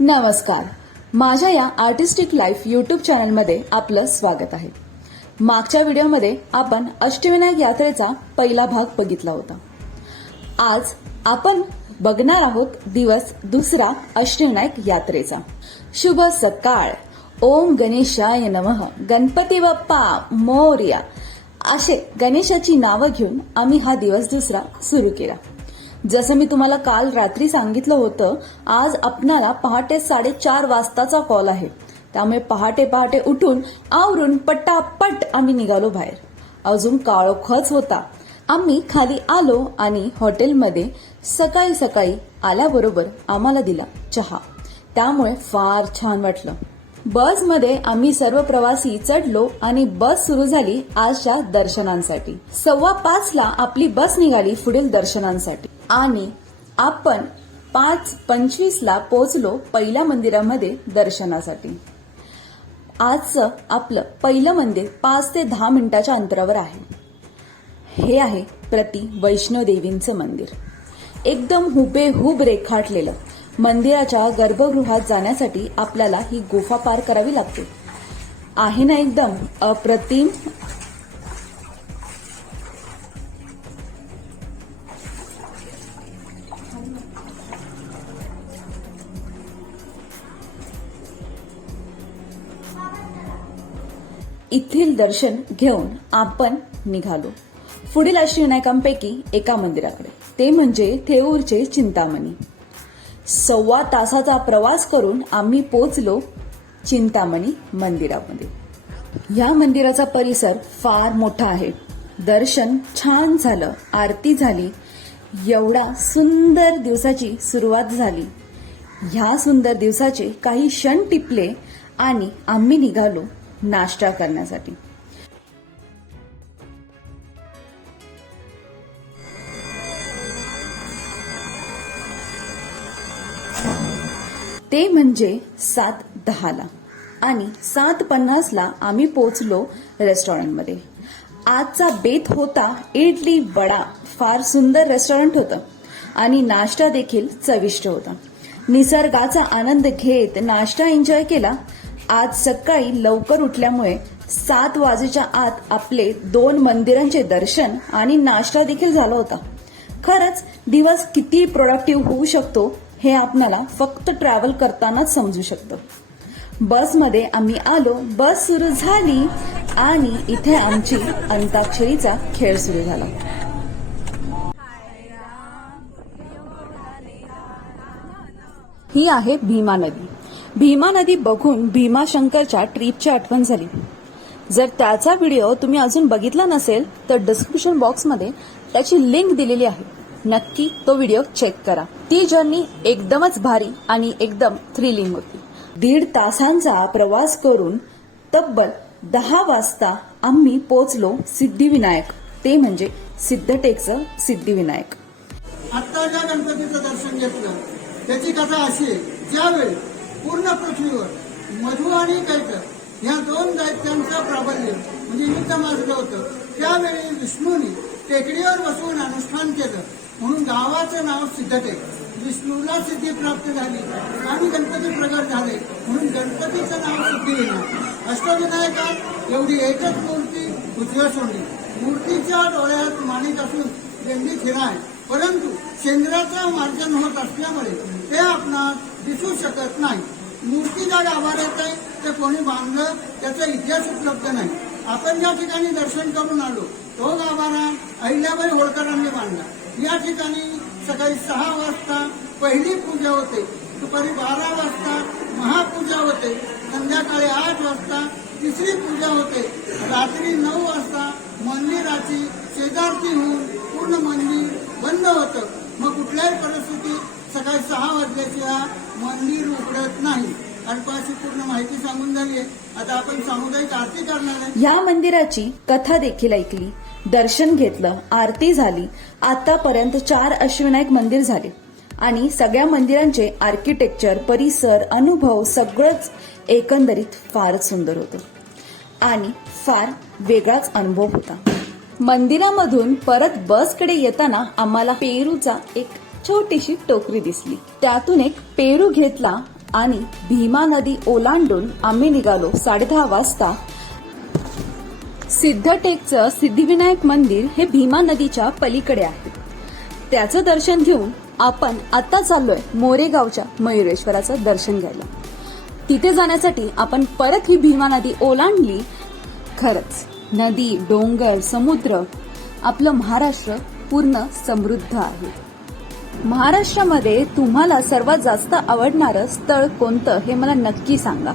नमस्कार. माझ्या या आर्टिस्टिक लाईफ यूट्यूब चॅनलमध्ये आपलं स्वागत आहे. मागच्या व्हिडिओमध्ये आपण अष्टविनायक यात्रेचा पहिला भाग बघितला होता. आज आपण बघणार आहोत दिवस दुसरा अष्टविनायक यात्रेचा. शुभ सकाळ. ओम गणेशाय नमः. गणपती बाप्पा मोरया. असे गणेशाची नावं घेऊन आम्ही हा दिवस दुसरा सुरू केला. जसं मी तुम्हाला काल रात्री सांगितलं होतं, आज आपणाला पहाटे 4:30 वाजताचा कॉल आहे. त्यामुळे पहाटे उठून आवरून पटापट आम्ही निघालो बाहेर. अजून काळोखच होता. आम्ही खाली आलो आणि हॉटेलमध्ये सकाळी आल्याबरोबर आम्हाला दिला चहा. त्यामुळे फार छान वाटलं. बसमध्ये आम्ही सर्व प्रवासी चढलो आणि बस सुरू झाली आजच्या दर्शनांसाठी. 5:15 आपली बस निघाली पुढील दर्शनांसाठी आणि आपण 5:25 पोहोचलो पहिल्या मंदिरामध्ये दर्शनासाठी. आजचं आपलं पहिलं मंदिर 5 ते 10 मिनिटाच्या अंतरावर आहे. हे आहे प्रति वैष्णोदेवींचं मंदिर. एकदम हुबेहूब रेखाटलेलं. मंदिराच्या गर्भगृहात जाण्यासाठी आपल्याला ही गुफा पार करावी लागते. आहे ना एकदम अप्रतिम. इथील दर्शन घेऊन आपण निघालो पुढील अष्टविनायकांपैकी एका मंदिराकडे. ते म्हणजे थेऊरचे चिंतामणी. 1.25 तासाचा प्रवास करून आम्ही पोहोचलो चिंतामणी मंदिरामध्ये. या मंदिराचा परिसर फार मोठा आहे. दर्शन छान झालं, आरती झाली. एवढा सुंदर दिवसाची सुरुवात झाली. ह्या सुंदर दिवसाचे काही क्षण टिपले आणि आम्ही निघालो नाश्ता करण्यासाठी. ते म्हणजे 7:10 आणि 7:50 आम्ही पोहोचलो रेस्टॉरंटमध्ये. आजचा बेत होता इडली वडा. फार सुंदर रेस्टॉरंट होतं आणि नाश्ता देखील चविष्ट होता. निसर्गाचा आनंद घेत नाश्ता एन्जॉय केला. आज सकाळी लवकर उठल्यामुळे 7 वाजेच्या आत आपले 2 मंदिरांचे दर्शन आणि नाश्ता देखील झाला होता. खरंच दिवस किती प्रोडक्टिव्ह होऊ शकतो हे आपल्याला फक्त ट्रॅव्हल करतानाच समजू शकतं. बसमध्ये आम्ही आलो. बस सुरू झाली आणि इथे आमची अंताक्षरीचा खेळ सुरू झाला. ही आहे भीमा नदी. भीमा नदी बघून भीमाशंकरच्या ट्रीपची आठवण झाली. जर त्याचा व्हिडिओ तुम्ही अजून बघितला नसेल तर डिस्क्रिप्शन बॉक्समध्ये त्याची लिंक दिलेली आहे. नक्की तो व्हिडिओ चेक करा. ती जर्नी एकदमच भारी आणि एकदम थ्रिलिंग होती. 1.5 तासांचा प्रवास करून तब्बल 10 वाजता आम्ही पोहोचलो सिद्धिविनायक. ते म्हणजे सिद्धटेकचं सिद्धिविनायक. आता ज्या गणपतीचं दर्शन घेतलं त्याची कथा अशी आहे, ज्यावेळी पूर्ण पृथ्वीवर मधु आणि कैटभ या 2 दैत्यांचं प्राबल्य म्हणजे युद्ध माजलं होतं, त्यावेळी विष्णूने टेकडीवर बसवून अनुष्ठान केलं. म्हणून गावाचं नाव सिद्धटेक. विष्णूला सिद्धी प्राप्त झाली आणि गणपती प्रगट झाले म्हणून गणपतीचं नाव सिद्धिविनायक. अष्टविनायकात एवढी एकच मूर्ती उजव्या सोडली. मूर्तीच्या डोळ्यात माणिक असून लेंडी खिळा आहे, परंतु चंद्राचं मार्जन होत असल्यामुळे ते आपणास दिसू शकत नाही. मूर्ती ज्या गाभाऱ्यात आहे ते कोणी बांधलं त्याचा इतिहास उपलब्ध नाही. आपण ज्या ठिकाणी दर्शन करून आलो तो गाभारा अहिल्याबाई होळकरांनी बांधला. या ठिकाणी सकाळी 6 वाजता पहिली पूजा होते, दुपारी 12 वाजता महापूजा होते, संध्याकाळी 8 वाजता तिसरी पूजा होते, रात्री 9 वाजता मंदिराची शेजारती होऊन पूर्ण मंदिर बंद होतं. मग कुठल्याही परिस्थितीत सकाळी 6 वाजल्याशिवाय मंदिर उघडत नाही. अल्पाशी पूर्ण माहिती सांगून झाली आहे. आता आपण सामुदायिक आरती करणार आहे. या मंदिराची कथा देखील ऐकली, दर्शन घेतलं, आरती झाली. आतापर्यंत 4 अष्टविनायक मंदिर झाले आणि सगळ्या मंदिरांचे आर्किटेक्चर, परिसर, अनुभव सगळंच एकंदरीत फारच सुंदर होतं आणि फार वेगळाच अनुभव होता. मंदिरामधून परत बसकडे येताना आम्हाला पेरूचा एक छोटीशी टोकरी दिसली. त्यातून एक पेरू घेतला आणि भीमा नदी ओलांडून आम्ही निघालो 10:30 वाजता. सिद्धटेकचं सिद्धिविनायक मंदिर हे भीमा नदीच्या पलीकडे आहे. त्याचं दर्शन घेऊन आपण आता चाललोय मोरेगावच्या मयुरेश्वराचं दर्शन घ्यायला. तिथे जाण्यासाठी आपण परत ही भीमा नदी ओलांडली. खरंच नदी, डोंगर, समुद्र, आपलं महाराष्ट्र पूर्ण समृद्ध आहे. महाराष्ट्रामध्ये तुम्हाला सर्वात जास्त आवडणारं स्थळ कोणतं हे मला नक्की सांगा.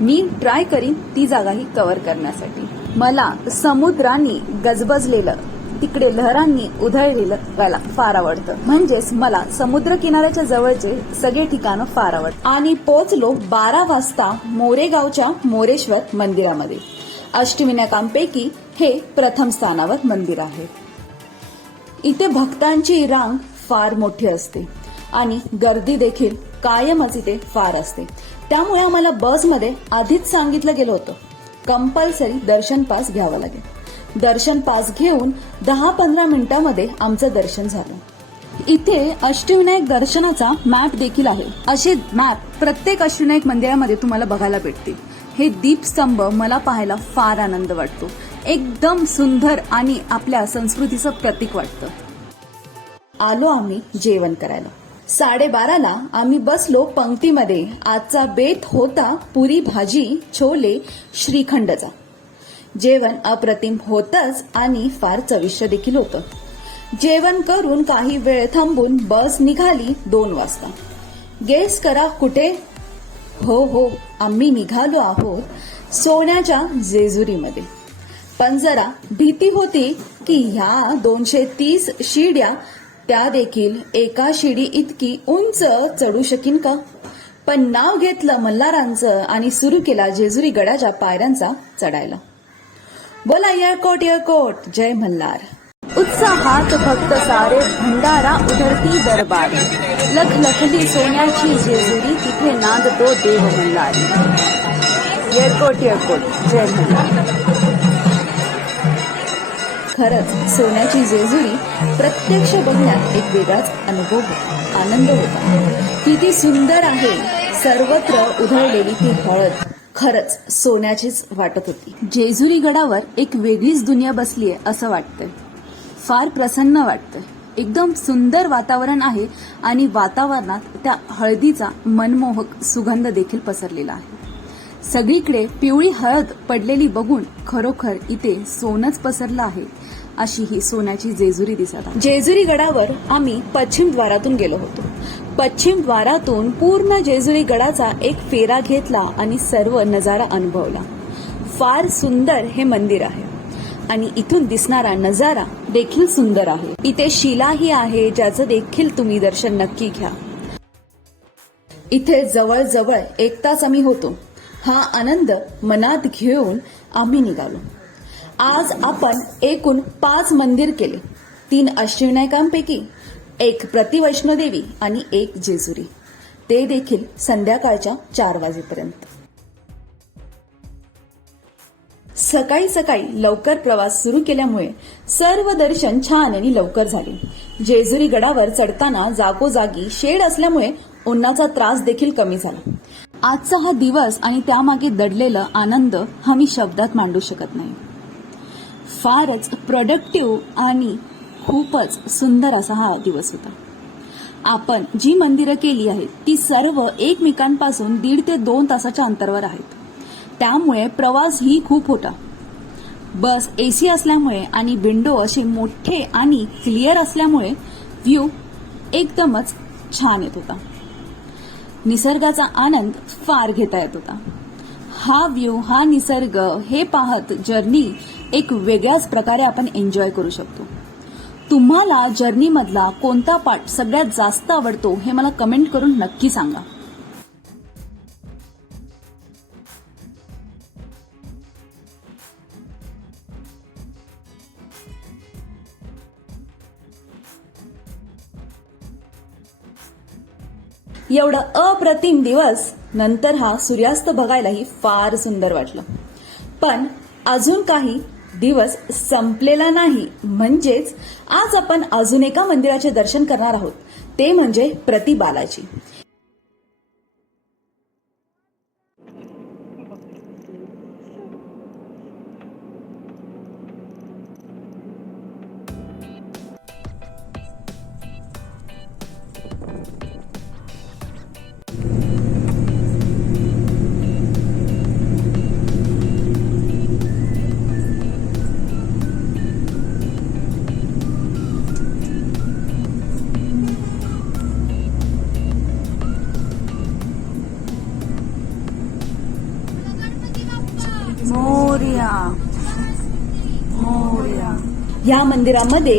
मी ट्राय करीन ती जागाही कव्हर करण्यासाठी. मला समुद्राने गजबजलेलं, तिकडे लहरांनी उधळलेलं जायला फार आवडतं. म्हणजेच मला समुद्र किनाऱ्याच्या जवळचे सगळे ठिकाणं फार आवडतात. आणि पोहोचलो 12 वाजता मोरेगावच्या मोरेश्वर मंदिरामध्ये. अष्टविनायकांपैकी हे प्रथम स्थानावर मंदिर आहे. इथे भक्तांची रांग फार मोठी असते आणि गर्दी देखील कायमच इथे फार असते. त्यामुळे आम्हाला बसमध्ये आधीच सांगितलं गेलं होतं कंपल्सरी दर्शन पास घ्यावं लागेल. दर्शन पास घेऊन 10-15 मिनिटांमध्ये आमचं दर्शन झालं. इथे अष्टविनायक दर्शनाचा मॅप देखील आहे. असे मॅप प्रत्येक अष्टविनायक मंदिरामध्ये तुम्हाला बघायला भेटतील. हे दीपस्तंभ मला पाहायला फार आनंद वाटतो. एकदम सुंदर आणि आपल्या संस्कृतीचं प्रतीक वाटतं. आलो आम्ही जेवण करायला. 12:30ला आम्ही बसलो पंक्तीमध्ये. आजचा बेत होता पुरी भाजी, छोले, श्रीखंडचा. जेवण अप्रतिम होतंच आणि फार चविष्ट देखील होतं. जेवण करून काही वेळ थांबून बस निघाली 2 वाजता. गेस करा कुठे? हो, आम्ही निघालो आहोत सोन्याच्या जेजुरीमध्ये. पण जरा भीती होती की ह्या 230 शिड्या त्या देखील एका शिडी इतकी उंच चढू शकीन का? पण नाव घेतलं मल्हारांचं आणि सुरू केला जेजुरी गडाच्या पायऱ्यांचा चढायला. बोला येळकोट येळकोट, जय मल्हार. उत्साहात भक्त सारे, भंडारा उधळती दरबार. लखलखली सोन्याची जेजुरी, तिथे नांदतो देव मल्हारी. येळकोट येळकोट, जय मल्हार. खरंच सोन्याची जेजुरी प्रत्यक्ष बघण्यात एक वेगळाच अनुभव होता, आनंद होता. किती सुंदर आहे. सर्वत्र उधळलेली ती हळद खरंच सोन्याचीच वाटत होती. जेजुरी गडावर एक वेगळीच दुनिया बसली आहे असं वाटतंय. फार प्रसन्न वाटतंय. एकदम सुंदर वातावरण आहे आणि वातावरणात त्या हळदीचा मनमोहक सुगंध देखील पसरलेला आहे. सगळीकडे पिवळी हळद पडलेली बघून खरोखर इथे सोनच पसरलं आहे अशी ही सोन्याची जेजुरी दिसत आहे. जेजुरी गडावर आम्ही पश्चिम द्वारातून गेलो होतो. पश्चिम द्वारातून पूर्ण जेजुरी गडाचा एक फेरा घेतला आणि सर्व नजारा अनुभवला. फार सुंदर हे मंदिर आहे आणि इथून दिसणारा नजारा देखील सुंदर आहे. इथे शिलाही आहे ज्याचं देखील तुम्ही दर्शन नक्की घ्या. इथे जवळजवळ 1 तास आम्ही होतो. हा आनंद मनात घेऊन आम्ही निघालो. आज आपण एकूण 5 मंदिर केले. 3 अष्टविनायकांपैकी 1 प्रतिवैष्णोदेवी आणि 1 जेजुरी. ते देखील संध्याकाळच्या 4 वाजेपर्यंत. सकाळी सकाळी लवकर प्रवास सुरू केल्यामुळे सर्व दर्शन छान आणि लवकर झाले. जेजुरी गडावर चढताना जागोजागी शेड असल्यामुळे उन्हाचा त्रास देखील कमी झाला. आजचा हा दिवस आणि त्यामागे दडलेला आनंद हा मी शब्दात मांडू शकत नाही. फारच प्रोडक्टिव्ह आणि खूपच सुंदर असा हा दिवस होता. आपण जी मंदिरं केली आहेत ती सर्व एकमेकांपासून 1.5 ते 2 तासाच्या अंतरावर आहेत. त्यामुळे प्रवासही खूप होता. बस एसी असल्यामुळे आणि विंडो असे मोठे आणि क्लिअर असल्यामुळे व्ह्यू एकदमच छान येत होता. निसर्गाचा आनंद फार घेता येत होता. हा व्ह्यू, हा निसर्ग हे पाहत जर्नी एक वेगळ्याच प्रकारे आपण एन्जॉय करू शकतो. तुम्हाला जर्नीमधला कोणता पार्ट सगळ्यात जास्त आवडतो हे मला कमेंट करून नक्की सांगा. एवढा अप्रतिम दिवस नंतर हा सूर्यास्त बघायलाही फार सुंदर वाटलं. पण अजून काही दिवस संपलेला नाही. म्हणजेच आज आपण अजून एका मंदिराचे दर्शन करणार आहोत. ते म्हणजे प्रतिबालाजी. मोरया मोरया. या मंदिरामध्ये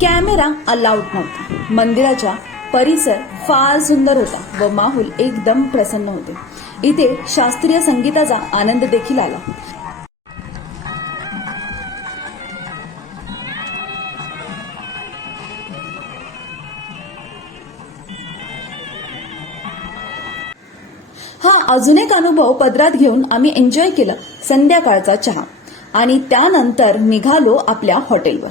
कॅमेरा अलाउड नव्हता. मंदिराचा परिसर फार सुंदर होता व माहोल एकदम प्रसन्न होते. इथे शास्त्रीय संगीताचा आनंद देखील आला. हा अजून एक अनुभव पदरात घेऊन आम्ही एन्जॉय केला संध्याकाळचा चहा आणि त्यानंतर निघालो आपल्या हॉटेलवर.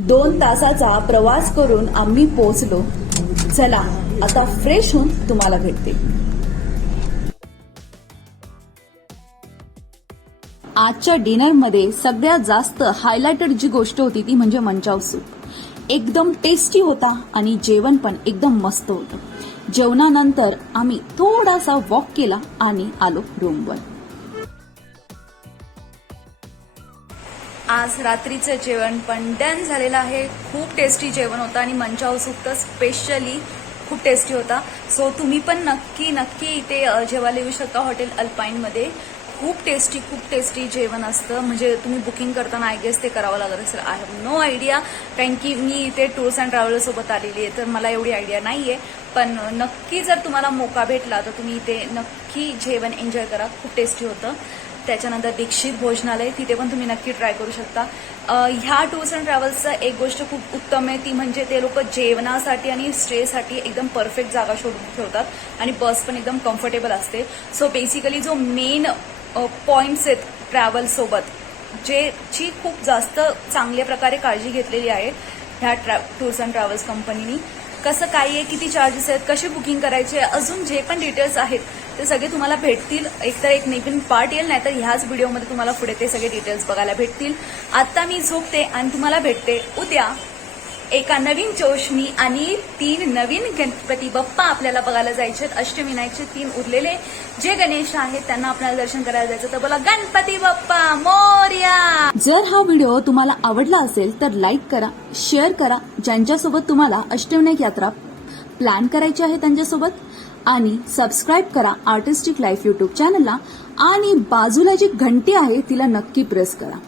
दोन तासाचा प्रवास करून आम्ही पोहोचलो. चला आता फ्रेश होऊन तुम्हाला भेटते. आजच्या डिनरमध्ये सगळ्यात जास्त हायलाइटेड जी गोष्ट होती ती म्हणजे मंचाव सूप. एकदम टेस्टी होता आणि जेवण पण एकदम मस्त होतं. जेवणानंतर आम्ही थोडासा वॉक केला आणि आलो रूमवर. आज रात्रीचं जेवण पण डन झालेलं आहे. खूप टेस्टी जेवण होतं आणि मंचाव सूप तर स्पेशली खूप टेस्टी होता. सो तुम्ही पण नक्की इथे जेवायला येऊ शकता हॉटेल अल्पाईनमध्ये. खूप टेस्टी जेवण असतं. म्हणजे तुम्ही बुकिंग करताना आय गेस ते करावं लागत असेल. आय हॅव नो आयडिया, कारण की मी इथे टूर्स अँड ट्रॅव्हलर्स सोबत आलेली आहे तर मला एवढी आयडिया नाहीये. पण नक्की जर तुम्हाला मोका भेटला तर तुम्ही इथे नक्की जेवण एन्जॉय करा. खूप टेस्टी होतं. त्याच्यानंतर दीक्षित भोजनालय, तिथे पण तुम्ही नक्की ट्राय करू शकता. ह्या टूर्स अँड ट्रॅव्हल्सचं एक गोष्ट खूप उत्तम आहे ती म्हणजे ते लोक जेवणासाठी आणि स्टेसाठी एकदम परफेक्ट जागा शोधून ठेवतात आणि बस पण एकदम कम्फर्टेबल असते. सो बेसिकली जो मेन पॉइंट्स आहेत ट्रॅव्हल सोबत जेची खूप जास्त चांगल्या प्रकारे काळजी घेतलेली आहे ह्या टूर्स अँड ट्रॅव्हल्स कंपनीनी. कसं काय आहे, किती चार्जेस आहेत, कशी बुकिंग करायचे, अजून जे पण डिटेल्स आहेत ते सगळे तुम्हाला भेटतील. एकतर एक नवीन पार्ट येईल, नाहीतर ह्याच व्हिडिओमध्ये तुम्हाला पुढे ते सगळे डिटेल्स बघायला भेटतील. आता मी झोपते आणि तुम्हाला भेटते उद्या एका नवीन जोशनी आणि 3 नवीन गणपती बाप्पा आपल्याला बघायला जायचे आहेत. अष्टविनायकचे 3 उरलेले जे गणेश आहेत त्यांना आपल्याला दर्शन करायला जायचं. तर बोला गणपती बाप्पा मोरया. जर हा व्हिडिओ तुम्हाला आवडला असेल तर लाईक करा, शेअर करा. ज्यांच्यासोबत तुम्हाला अष्टविनायक यात्रा प्लॅन करायची आहे त्यांच्यासोबत, आणि सबस्क्राईब करा आर्टिस्टिक लाईफ युट्यूब चॅनलला आणि बाजूला जी घंटी आहे तिला नक्की प्रेस करा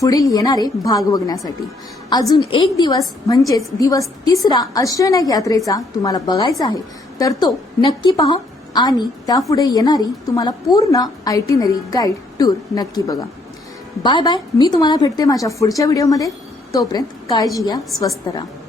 पुढील येणारे भाग बघण्यासाठी. अजून एक दिवस म्हणजेच दिवस 3 अष्टविनायक यात्रेचा तुम्हाला बघायचा आहे तर तो नक्की पहा आणि त्यापुढे येणारी तुम्हाला पूर्ण आयटिनरी गाईड टूर नक्की बघा. Bye bye. मी तुम्हाला भेटते माझ्या पुढच्या व्हिडिओमध्ये. तोपर्यंत काळजी घ्या, स्वस्थ राहा.